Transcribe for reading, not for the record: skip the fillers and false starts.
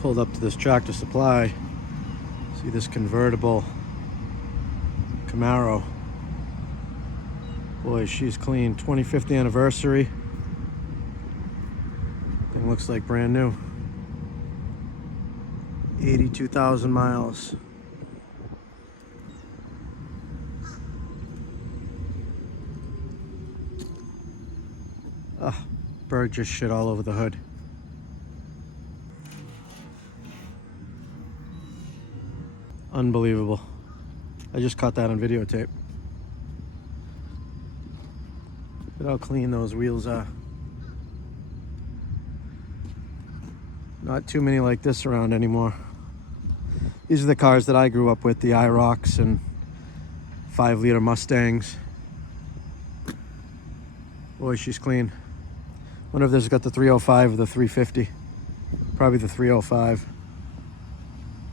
Pulled up to this Tractor Supply. See this convertible Camaro. Boy, she's clean. 25th anniversary. Thing looks like brand new. 82,000 miles. Ah, bird just shit all over the hood. Unbelievable. I just caught that on videotape. Look at how clean those wheels are. Not too many like this around anymore. These are the cars that I grew up with, the IROCs and 5-liter Mustangs. Boy, she's clean. Wonder if this has got the 305 or the 350. Probably the 305.